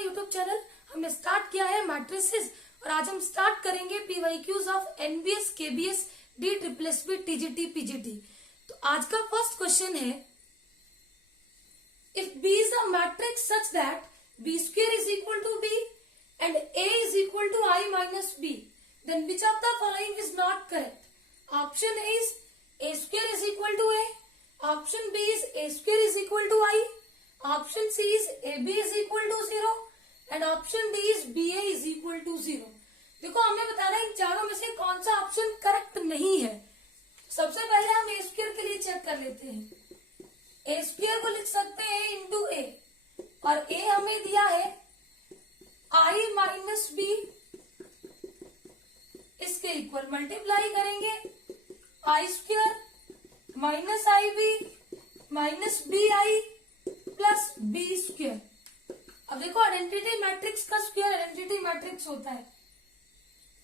My YouTube channel. हमने start किया है मैट्रिसेस और आज हम स्टार्ट करेंगे PYQs of NBS, KBS, D triple SP, TGT, PGT. तो आज का फर्स्ट क्वेश्चन है, if B is a matrix such that B square is equal to B and A is equal to I minus B, then which of the following is not correct? Option A is A square is equal to A, option B is A square is equal to I, option C is A B is equal to 0 and option D is B A is equal to 0। देखो हमें बताना है इन चारों में से कौन सा option correct नहीं है। सबसे पहले हम ए स्क्वायर के लिए चेक कर लेते हैं। ए स्क्वायर को लिख सकते हैं इंटू ए, और ए हमें दिया है आई माइनस बी, इसके इक्वल मल्टीप्लाई करेंगे I square minus I B minus B I plus B square. अब देखो आइडेंटिटी मैट्रिक्स का स्क्वायर आइडेंटिटी मैट्रिक्स होता है।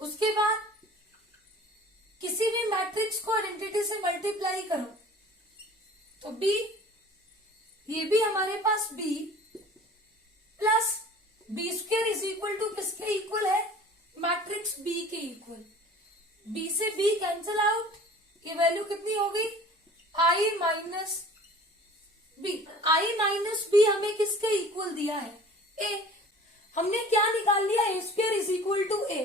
उसके बाद किसी भी मैट्रिक्स को आइडेंटिटी से मल्टीप्लाई करो तो बी, ये भी हमारे पास B plus B square is equal to किसके इक्वल है? मैट्रिक्स बी के इक्वल। बी से बी कैंसिल आउट, ये वैल्यू कितनी हो गई? I minus B. I minus B हमें किसके इक्वल दिया है? ए। हमने क्या निकाल लिया? A square is equal to A.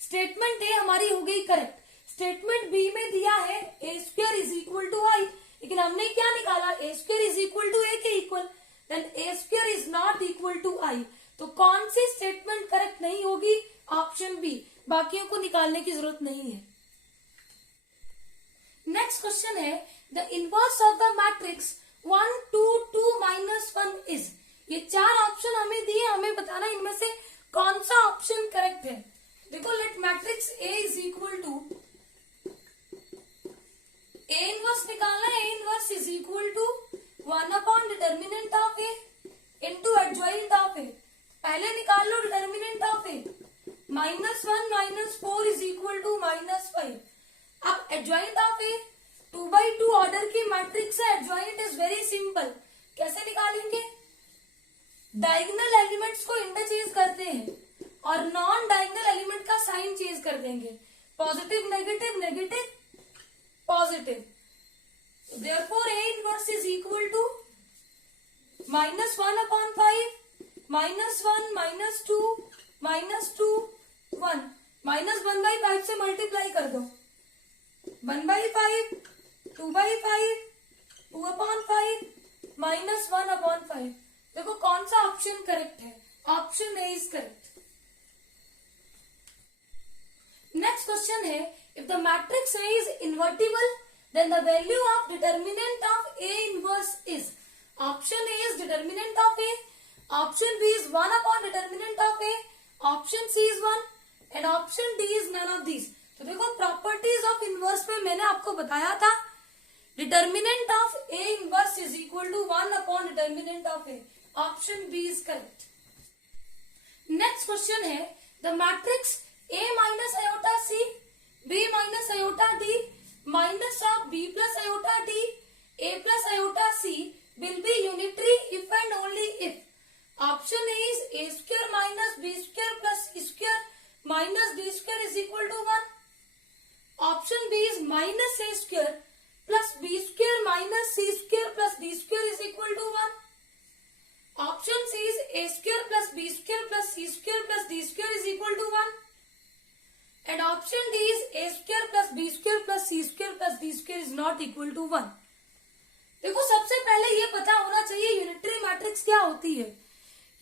Statement A हमारी हो गई करेक्ट। स्टेटमेंट बी में दिया है A square is equal to I, लेकिन हमने क्या निकाला? A square is equal to A के equal, then A square is not equal to I. तो कौन सी स्टेटमेंट करेक्ट नहीं होगी? Option B. बाकियों को निकालने की जरूरत नहीं है। नेक्स्ट क्वेश्चन है, the inverse of the matrix 1 2 2 minus 1 is. ये चार ऑप्शन हमें दिए, हमें बताना इनमें से कौन सा ऑप्शन करेक्ट है। देखो let matrix A is equal to, A inverse निकालना है। A inverse is equal to 1 upon determinant of A into adjoint of A. पहले निकाल लो determinant of A, -1 - 4 is equal to -5। अब adjoint of A 2x2 order की matrix है। Adjoint is very simple. कैसे निकालेंगे? डायगोनल एलिमेंट्स को interchange करते हैं और नॉन डायगोनल एलिमेंट का साइन चेंज कर देंगे। Positive negative negative positive. Therefore A inverse is equal to -1 upon 5 -1 -2 -2 1 -1/5 से मल्टीप्लाई कर दो। 1/5 2/5 2 अपॉन 5 -1 अपॉन 5। देखो कौन सा ऑप्शन करेक्ट है? Option A is correct. Next question है, if the matrix A is invertible then the value of determinant of A inverse is. Option A is determinant of A, option B is 1 upon determinant of A, option C is 1 and option D is none of these. तो देखो properties of inverse में मैंने आपको बताया था determinant of A inverse is equal to 1 upon determinant of A. Option B is correct. Next question है, the matrix A minus iota C B minus iota D minus of B plus iota D A plus iota C will be unitary if and only if. Option A is A square minus B square plus C square minus D square is equal to 1। Option B is minus A square plus B square minus C square plus D square is equal to 1। Option C is A square plus B square plus C square plus D square is equal to 1 and option D is A square plus B square plus C square plus D square is not equal to 1। देखो सबसे पहले ये पता होना चाहिए unitary matrix क्या होती है।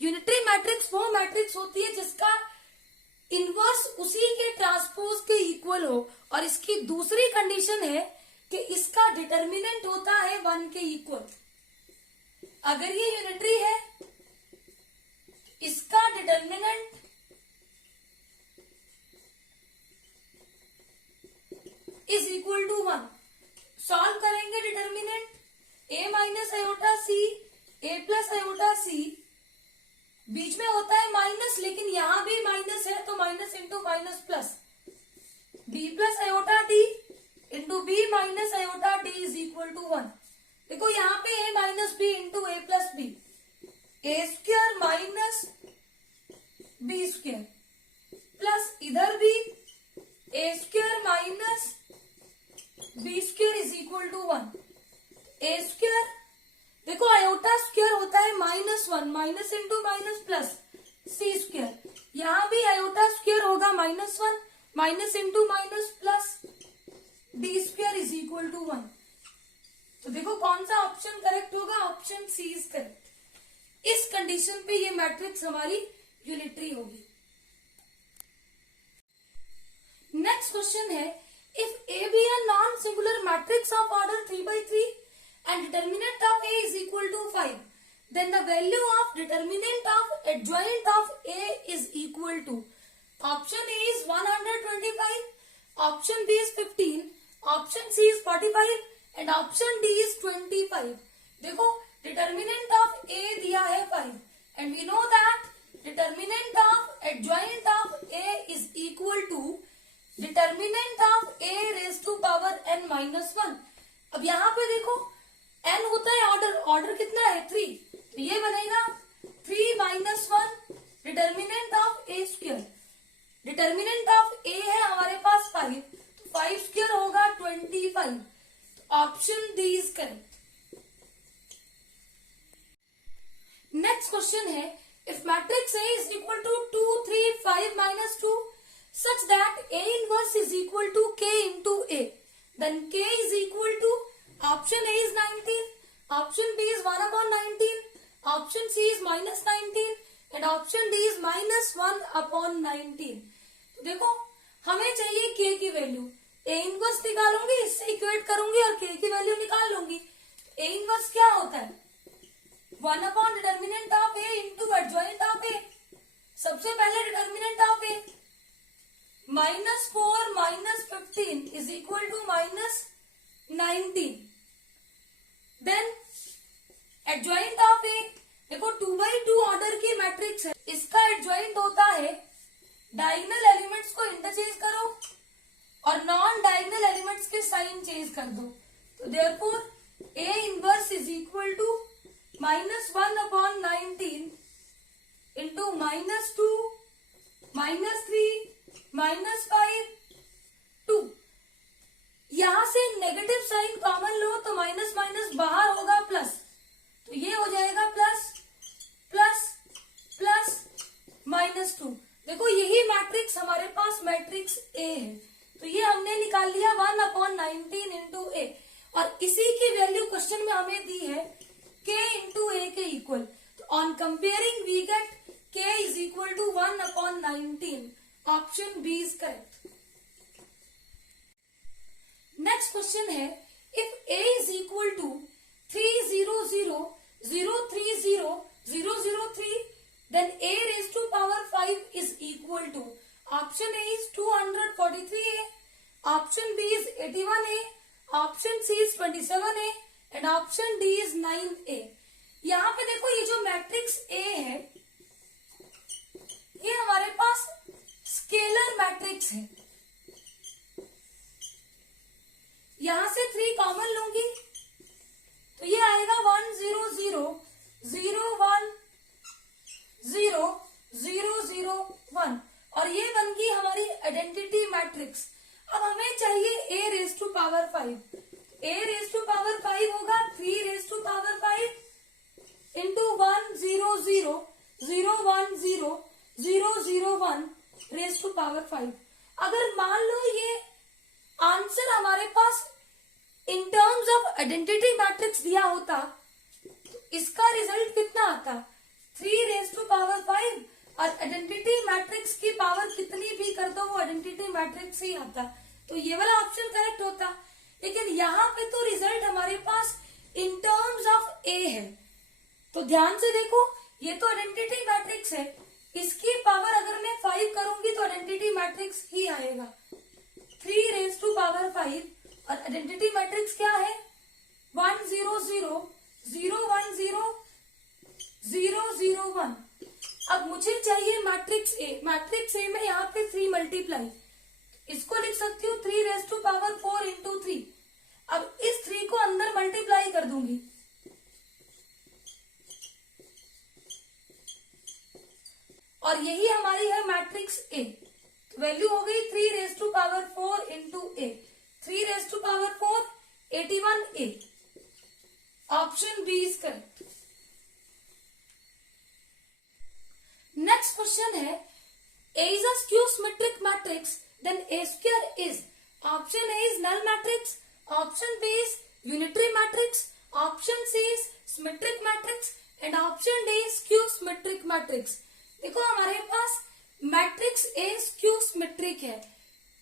यूनिटरी मैट्रिक्स वो मैट्रिक्स होती है जिसका इनवर्स उसी के ट्रांसपोज के इक्वल हो, और इसकी दूसरी कंडीशन है कि इसका डिटर्मिनेंट होता है 1 के इक्वल। अगर ये यूनिटरी है, इसका determinant is equal to 1। Solve करेंगे determinant A minus iota C A plus iota C, बीच में होता है माइनस, लेकिन यहां भी माइनस है तो minus into minus plus, B plus iota D into B minus iota D is equal to 1। देखो यहाँ पे a minus B into A plus B, A square minus B square plus इधर भी A square minus B square is equal to 1। A square देखो iota square होता है -1, minus into minus plus C square, यहां भी iota square होगा -1 minus into minus plus D square is equal to 1। तो देखो कौन सा ऑप्शन करेक्ट होगा, ऑप्शन सी इज करेक्ट। इस कंडीशन पे ये मैट्रिक्स हमारी यूनिटरी होगी। नेक्स्ट क्वेश्चन है, if A B a non singular matrix of order 3x3 and determinant of A is equal to 5, then the value of determinant of adjoint of A is equal to, option A is 125, option B is 15, option C is 45 and option D is 25। देखो determinant of A दिया है 5 and we know that determinant of adjoint of A is equal to determinant of A raised to power n minus 1। अब यहाँ पे देखो n होता है order, order कितना है 3, तो ये बनेगा 3 minus 1 determinant of A square. Determinant of A है हमारे पास 5, तो 5 स्क्वायर होगा 25। Option D is correct. Next question है, if matrix A is equal to 2 3 5 minus 2 such that A inverse is equal to K into A, then K is equal to, option A is 19, option B is 1/19, option C is -19 and option D is -1/19। तो देखो हमें चाहिए K की value, A inverse निकालूंगी, इससे equate करूंगी और K की value निकाल लूंगी। A इनवर्स क्या होता है, 1 determinant of A into adjoint of A। सबसे पहले determinant of A -4 -15 is equal to -19, then adjoint of A, देखो 2x2 ऑर्डर की मैट्रिक्स है, इसका एडजॉइंट होता है, डायगोनल एलिमेंट्स को इंटरचेंज करो और नॉन डायगोनल एलिमेंट्स के साइन चेंज कर दो, तो therefore A inverse is equal to -1/19 into -2 -3 -5 2। यहां से नेगेटिव साइन कॉमन लो तो माइनस माइनस बाहर होगा प्लस, तो ये हो जाएगा प्लस प्लस प्लस -2। देखो यही मैट्रिक्स हमारे पास मैट्रिक्स ए है, तो ये हमने निकाल लिया 1/19 इंटू ए, और इसी की वैल्यू क्वेश्चन में हमें दी है के इंटू ए के इक्वल, तो on comparing we get K is equal to 1/19। Option B is correct. Next question है, if a is equal to 300,030,003 then a raise to power 5 is equal to, option A is 243a, option B is 81a, option C is 27a and option D is 9a। यहाँ पे देखो ये जो matrix A है ये हमारे पास scalar matrix है, यहां से 3 कॉमन लूंगी तो ये आएगा 1 0 0 0 1 0 0 0 1 और ये बन गई हमारी आइडेंटिटी मैट्रिक्स। अब हमें चाहिए a raise to power 5, a raise to power 5 होगा 3 raise to power 5 into 1 0 0 0 1 0 0 0 1 raise to power 5। अगर मान लो ये आंसर हमारे पास in terms of identity matrix दिया होता तो इसका रिजल्ट कितना आता, 3 रेज टू पावर 5, और आइडेंटिटी मैट्रिक्स की पावर कितनी भी कर दो वो आइडेंटिटी मैट्रिक्स ही आता, तो ये वाला ऑप्शन करेक्ट होता। लेकिन यहाँ पे तो रिजल्ट हमारे पास इन टर्म्स ऑफ ए है, तो ध्यान से देखो ये तो आइडेंटिटी मैट्रिक्स है, इसकी पावर अगर मैं 5 करूंगी तो आइडेंटिटी मैट्रिक्स ही आएगा, 3 रेज टू पावर 5 और आइडेंटिटी मैट्रिक्स क्या है 1 0 0 0 1 0 0 0 1। अब मुझे चाहिए मैट्रिक्स ए, मैट्रिक्स ए में यहाँ पे 3 मल्टीप्लाई, इसको लिख सकती हूँ 3 रेज टू पावर 4 इंटू 3। अब इस 3 को अंदर मल्टीप्लाई कर दूंगी, और यही हमारी है मैट्रिक्स ए। तो वैल्यू हो गई 3⁴ into A, 3⁴ 81A। Option B is correct. Next question है A is a skew symmetric matrix, then A square is, option A is null matrix, option B is unitary matrix, option C is symmetric matrix and option D is skew symmetric matrix। देखो हमारे पास मैट्रिक्स A skew symmetric है,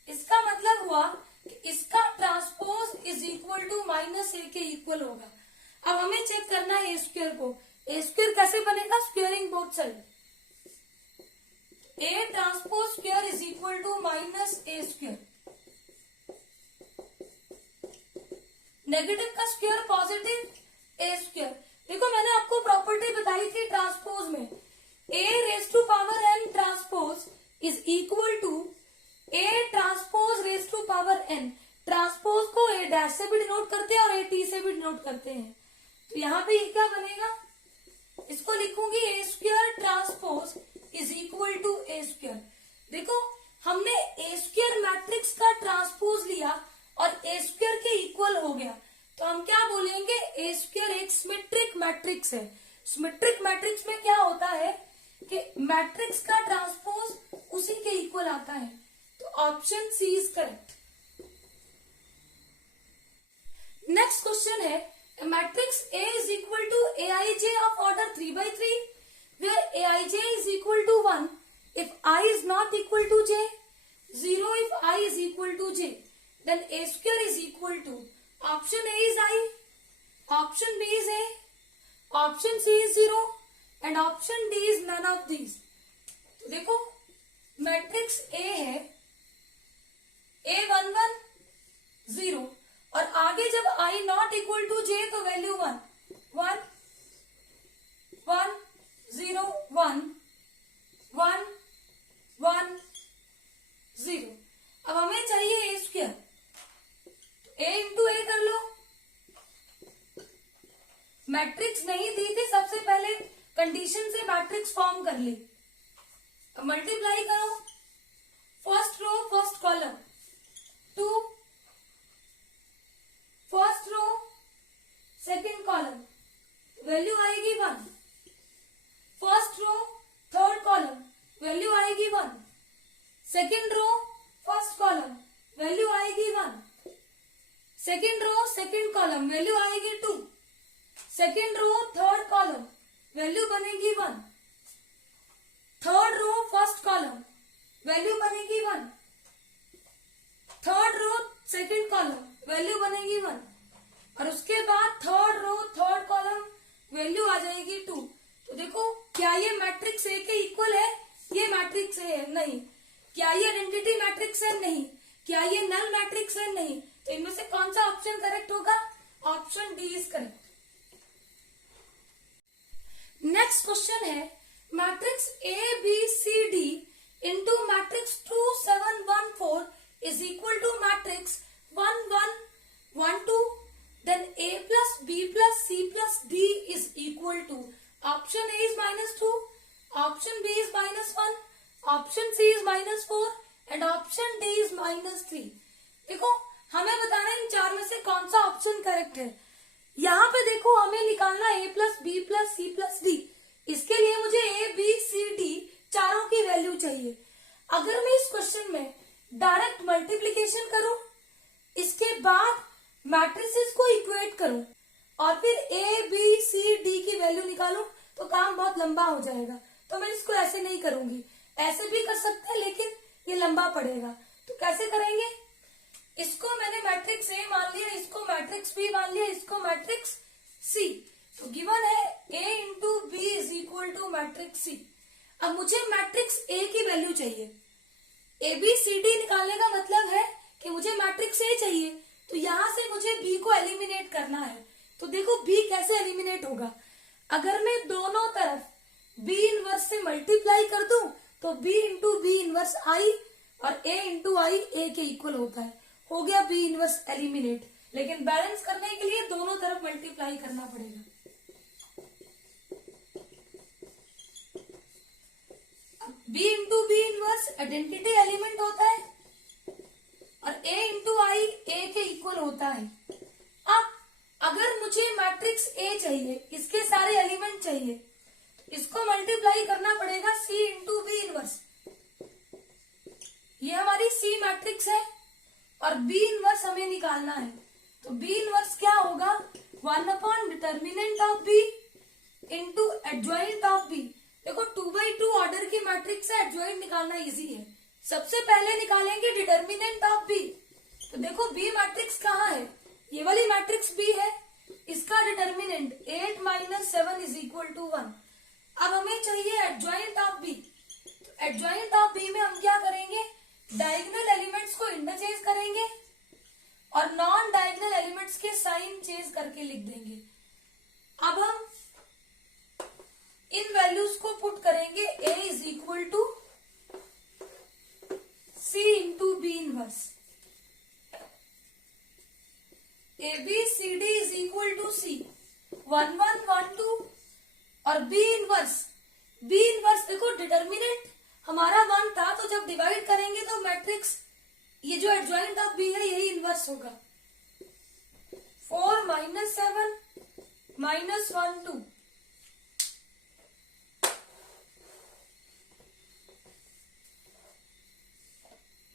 इसका मतलब हुआ कि इसका transpose is equal to -A के इक्वल होगा। अब हमें चेक करना है A स्क्वायर को। A स्क्वायर कैसे बनेगा? Squaring both side, A transpose square is equal to -A square. Negative का स्क्वायर पॉजिटिव A स्क्वायर। देखो मैंने आपको प्रॉपर्टी बताई थी ट्रांसपोज में, A⁴n transpose is equal to A ट्रांसपोज⁴n। ट्रांसपोज को A' से भी डिनोट करते हैं और AT से भी डिनोट करते हैं। तो यहाँ पे क्या बनेगा? इसको लिखूंगी A square transpose is equal to A square. देखो हमने A स्क्वायर मैट्रिक्स का ट्रांसपोज लिया और A स्क्वायर के इक्वल हो गया, तो हम क्या बोलेंगे? A स्क्वायर एक सिमेट्रिक मैट्रिक्स है। सिमेट्रिक मैट्रिक्स में क्या होता है कि मैट्रिक्स का ट्रांसपोज उसी के इक्वल आता है। तो option C is correct. Next question है matrix A is equal to Aij of order 3×3 where Aij is equal to 1 if I is not equal to j, 0 if I is equal to j, then A square is equal to, option A is I, option B is A, option C is 0 and option D is none of these। तो देखो matrix A है A11 0 और आगे जब I not equal to j तो value 1 1 1 0 1 1 1 0। अब हमें चाहिए A square, A into A कर लो। मैट्रिक्स नहीं दी थी, सबसे पहले कंडीशन से मैट्रिक्स फॉर्म कर ली। अब मल्टीप्लाई करो, first row first column 2, first row second column value आएगी 1, first row third column value आएगी 1, second row first column value आएगी 1, second row second column value आएगी 2, second row third column value बनेगी 1, third row first column value बनेगी 1, third row second column value बनेगी 1 और उसके बाद third row third column value आ जाएगी 2। तो देखो क्या ये मैट्रिक्स ए के इक्वल है? ये मैट्रिक्स ए है? नहीं। क्या ये आइडेंटिटी मैट्रिक्स है? नहीं। क्या ये नल मैट्रिक्स है? नहीं। तो इनमें से कौन सा ऑप्शन करेक्ट होगा? Option D is correct. Next question है matrix A B C D into matrix 2 7 1 4 is equal to matrix 1 1 1 2, then A plus B plus C plus D is equal to, option A is -2, option B is -1, option C is -4 and option D is -3। देखो हमें बताना है इन चार में से कौन सा option correct है। यहाँ पे देखो हमें निकालना A plus B plus C plus D। इसके लिए मुझे A B C D चारों की वैल्यू चाहिए। अगर मैं इस क्वेश्चन में डायरेक्ट मल्टीप्लीकेशन करूं, इसके बाद मैट्रिसेस को इक्वेट करूं और फिर A B C D की वैल्यू निकालूं तो काम बहुत लंबा हो जाएगा। तो मैं इसको ऐसे नहीं करूंगी, ऐसे भी कर सकते हैं लेकिन ये लंबा पड़ेगा। तो कैसे करेंगे? इसको मैंने मैट्रिक्स A मान लिया, इसको मैट्रिक्स B मान लिया, इसको मैट्रिक्स C। तो गिवन है A into B is equal to matrix C। अब मुझे मैट्रिक्स A की वैल्यू चाहिए। A B C D निकालने का मतलब है कि मुझे मैट्रिक्स A चाहिए, तो यहां से मुझे B को एलिमिनेट करना है। तो देखो B कैसे एलिमिनेट होगा? अगर मैं दोनों तरफ B इनवर्स से मल्टीप्लाई कर दूं तो B into B inverse I और A इंटू I A के इक्वल होता है। हो गया B इनवर्स एलिमिनेट, लेकिन बैलेंस करने के लिए दोनों तरफ मल्टीप्लाई करना पड़ेगा। अब B into B inverse identity element होता है और ए इंटू आई ए के इक्वल होता है। अब अगर मुझे मैट्रिक्स ए चाहिए, इसके सारे एलिमेंट चाहिए, इसको मल्टीप्लाई करना पड़ेगा सी इंटू बी इनवर्स। ये हमारी सी मैट्रिक्स है और बी इनवर्स हमें निकालना है। तो बी इनवर्स क्या होगा, 1 upon determinant of B into adjoint of B. देखो 2/2 ऑर्डर की मैट्रिक्स है, एडजॉइंट निकालना इजी है। सबसे पहले निकालेंगे डिटर्मिनेंट ऑफ बी। तो देखो बी मैट्रिक्स कहाँ है, ये वाली मैट्रिक्स बी है, इसका डिटर्मिनेंट 8 - 7 = 1। अब हमें चाहिए एडजॉइंट ऑफ बी। तो एडजॉइंट ऑफ बी में हम क्या करेंगे, डायगोनल एलिमेंट्स को इंटरचेंज करेंगे और नॉन डायगोनल एलिमेंट्स के साइन चेंज करके लिख देंगे। अब हम इन वैल्यूज को पुट करेंगे, a = c into B inverse, ABCD = c 1 1 1 2 और बी इनवर्स देखो डिटर्मिनेंट हमारा 1 था, तो जब डिवाइड करेंगे तो मैट्रिक्स ये जो एडजॉइंट ऑफ बी है यही इनवर्स होगा। 4 - 7 - 1 2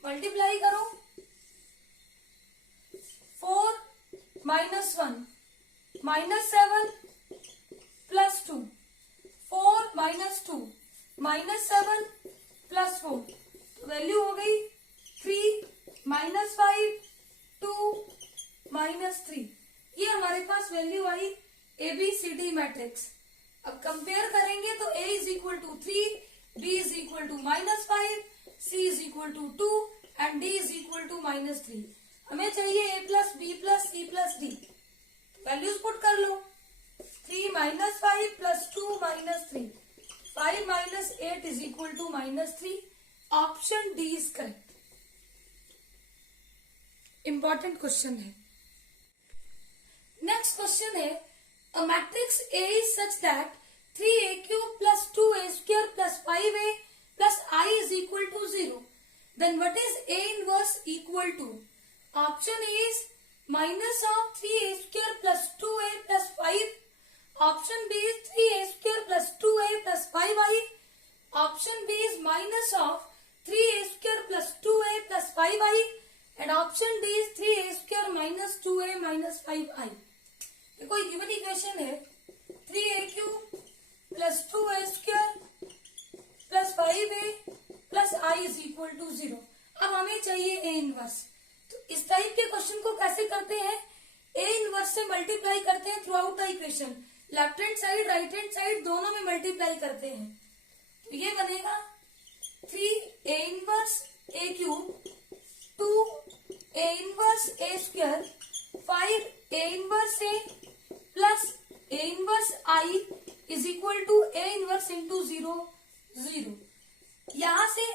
मल्टीप्लाई करो, 4 - 1 - 7 + 2 4 - 2 - 7 + 4, तो वैल्यू हो गई 3 - 5 2 - 3। ये हमारे पास वैल्यू आई ABCD मैट्रिक्स। अब कंपेयर करेंगे तो A = 3, B = -5, C = 2 and D = -3। हमें चाहिए A + B + C + D। Values put कर लो, 3 - 5 + 2 - 3, 5 - 8 = -3। Option D is correct. Important question है। नेक्स्ट क्वेश्चन है, a matrix A is such that 3AQ + 2A² + 5A + I = 0. Then what is A inverse equal to? Option A is minus of 3A² + 2A + 5. Option B is 3A² + 2A + 5I. Option B is minus of 3A² + 2A + 5I. And option D is 3A² - 2A - 5I. देखो given equation है 3AQ + 2A² + 5A + I = 0। अब हमें चाहिए A inverse. तो इस type के question को कैसे करते हैं, A इनवर्स से मल्टीप्लाई करते हैं through out the equation, left hand side right hand side दोनों में मल्टीप्लाई करते हैं। तो ये बनेगा 3A inverse AQ 2A inverse A², 5A inverse A + A inverse I = A inverse × 0 0। यहां से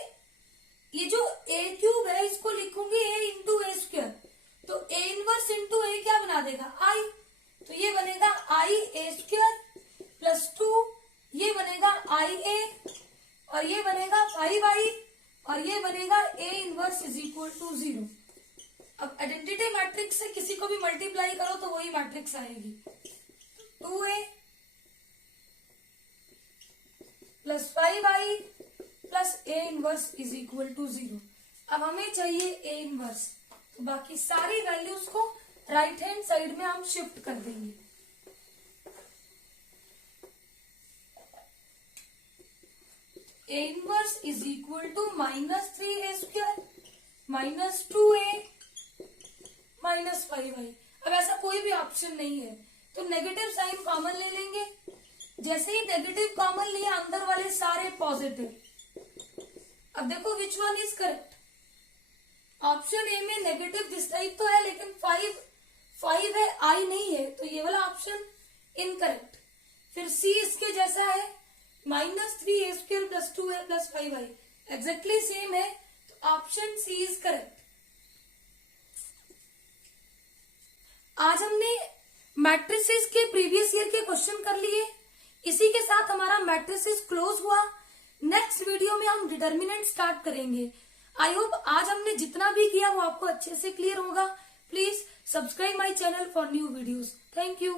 ये जो A³ है इसको लिखूंगी A × A², तो A इनवर्स × A क्या बना देगा I, तो ये बनेगा IA² + 2, ये बनेगा IA और ये बनेगा 5I और ये बनेगा A इनवर्स = 0। अब आइडेंटिटी मैट्रिक्स से किसी को भी मल्टीप्लाई करो तो वही मैट्रिक्स आएगी, 2A + 5I + A इनवर्स = 0। अब हमें चाहिए A इनवर्स, तो बाकी सारी वैल्यूज को राइट हैंड साइड में हम शिफ्ट कर देंगे। A inverse = -3A² - 2A - 5I। अब ऐसा कोई भी ऑप्शन नहीं है तो नेगेटिव साइन कॉमन ले लेंगे। जैसे ही नेगेटिव कॉमन लिया अंदर वाले सारे पॉजिटिव। अब देखो which one is correct. Option ए में नेगेटिव दिस टाइप तो है लेकिन 5 है, आई नहीं है, तो ये वाला ऑप्शन इनकरेक्ट। फिर सी इसके जैसा है -3A² + 2A + 5I, exactly same है, तो ऑप्शन सी इज करेक्ट। आज हमने मैट्रिसेस के प्रीवियस ईयर के क्वेश्चन कर लिए। इसी के साथ हमारा मैट्रिसेस क्लोज हुआ। नेक्स्ट वीडियो में हम डिटर्मिनेंट स्टार्ट करेंगे। आई होप आज हमने जितना भी किया वो आपको अच्छे से क्लियर होगा। Please subscribe my channel for new videos. Thank you.